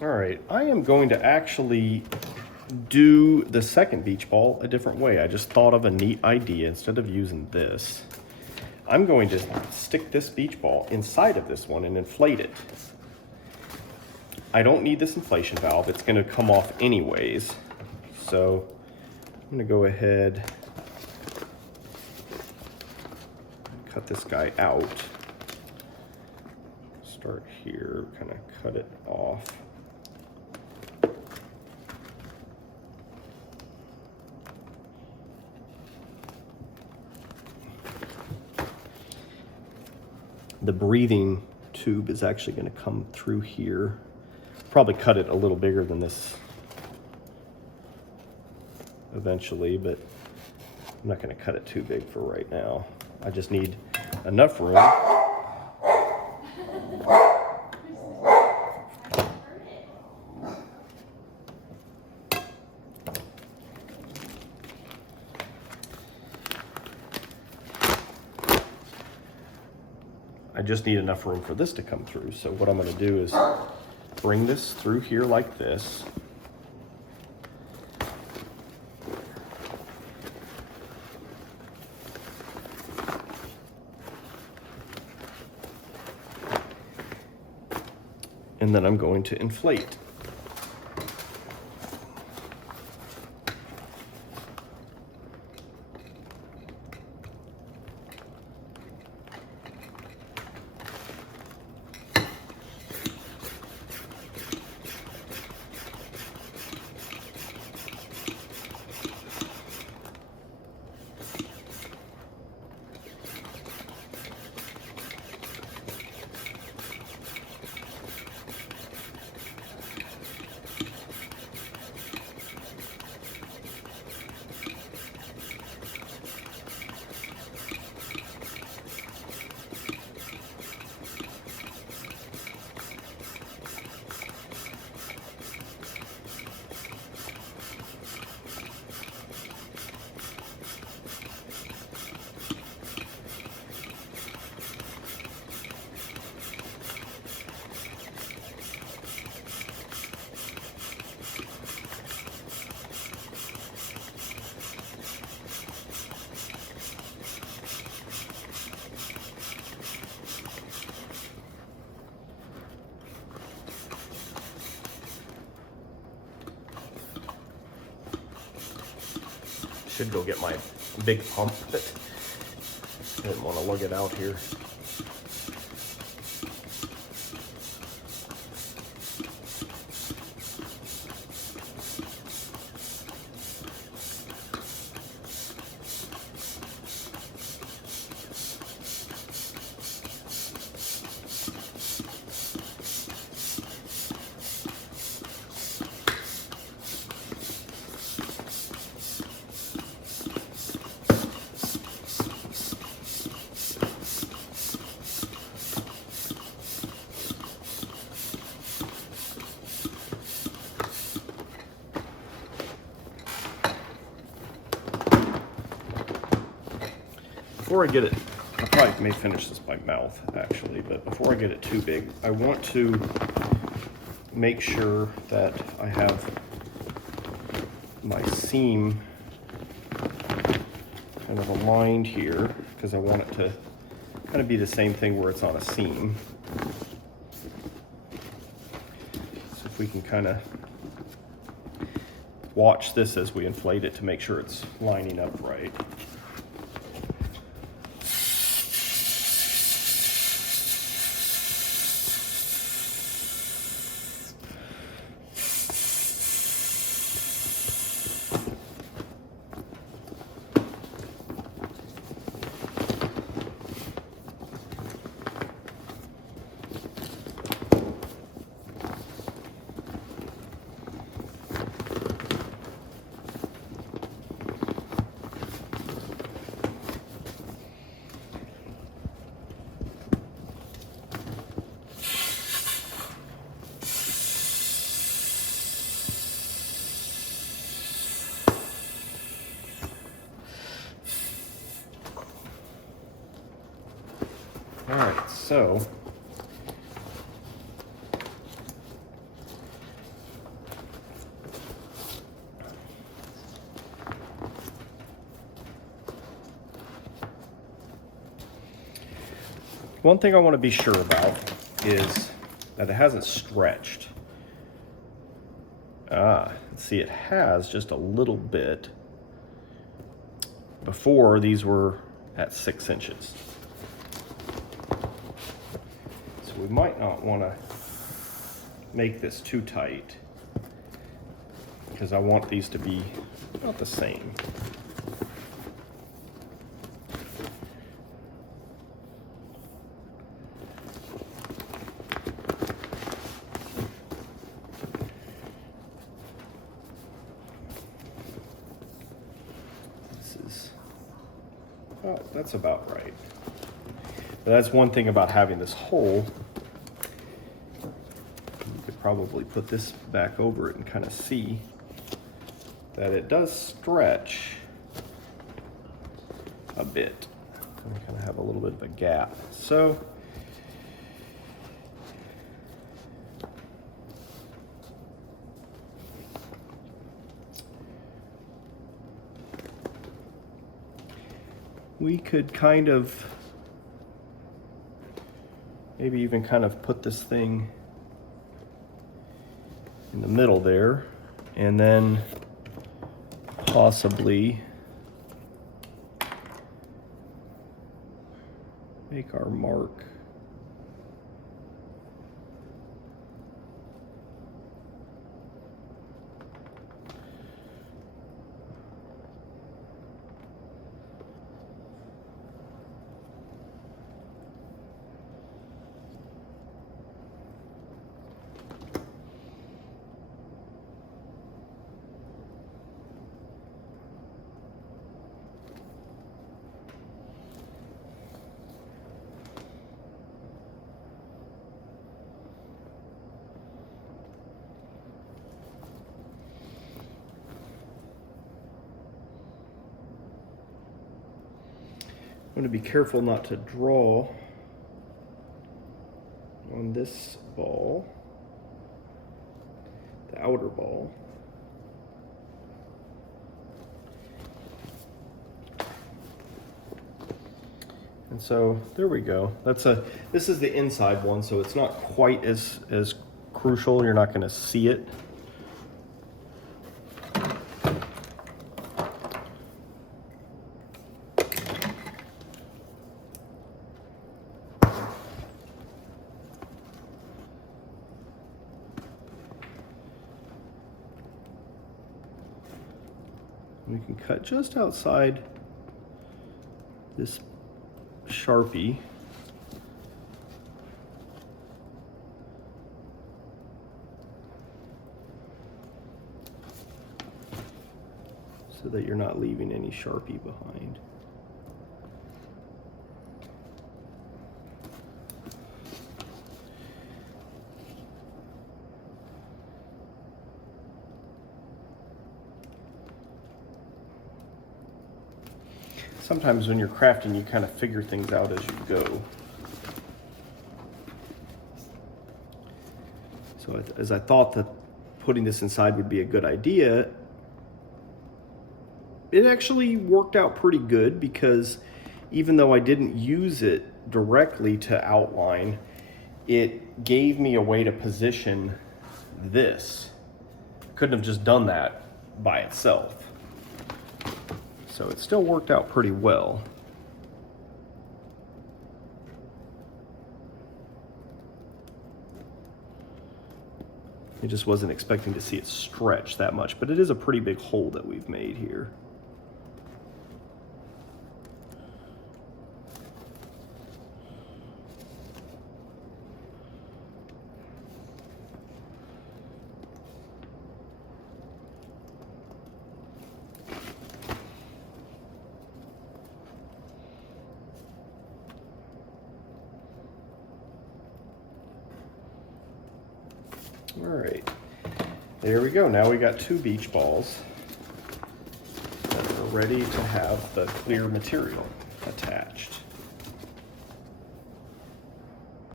All right, I am going to actually do the second beach ball a different way. I just thought of a neat idea. Instead of using this, I'm going to stick this beach ball inside of this one and inflate it. I don't need this inflation valve. It's going to come off anyways. So I'm going to go ahead and cut this guy out. Start here, kind of cut it off. The breathing tube is actually going to come through here. Probably cut it a little bigger than this eventually, but I'm not going to cut it too big for right now. I just need enough room. I just need enough room for this to come through. So what I'm going to do is bring this through here like this. And then I'm going to inflate. Should go get my big pump, but I didn't want to lug it out here. Before I get it, I probably may finish this by mouth actually, but before I get it too big, I want to make sure that I have my seam kind of aligned here, because I want it to kind of be the same thing where it's on a seam. So if we can kind of watch this as we inflate it to make sure it's lining up right. All right, so one thing I want to be sure about is that it hasn't stretched. See, it has just a little bit. Before, these were at 6 inches. So we might not want to make this too tight, because I want these to be about the same. Oh, that's about right. But that's one thing about having this hole. You could probably put this back over it and kind of see that it does stretch a bit. And we kind of have a little bit of a gap. So we could kind of maybe even kind of put this thing in the middle there, and then possibly make our mark. I'm going to be careful not to draw on this ball, the outer ball. And so there we go. This is the inside one, so it's not quite as crucial. You're not going to see it. We can cut just outside this Sharpie. So that you're not leaving any Sharpie behind. Sometimes when you're crafting, you kind of figure things out as you go. So as I thought that putting this inside would be a good idea, it actually worked out pretty good, because even though I didn't use it directly to outline, it gave me a way to position this. Couldn't have just done that by itself. So it still worked out pretty well. I just wasn't expecting to see it stretch that much, but it is a pretty big hole that we've made here. All right, there we go. Now we got 2 beach balls that are ready to have the clear material attached.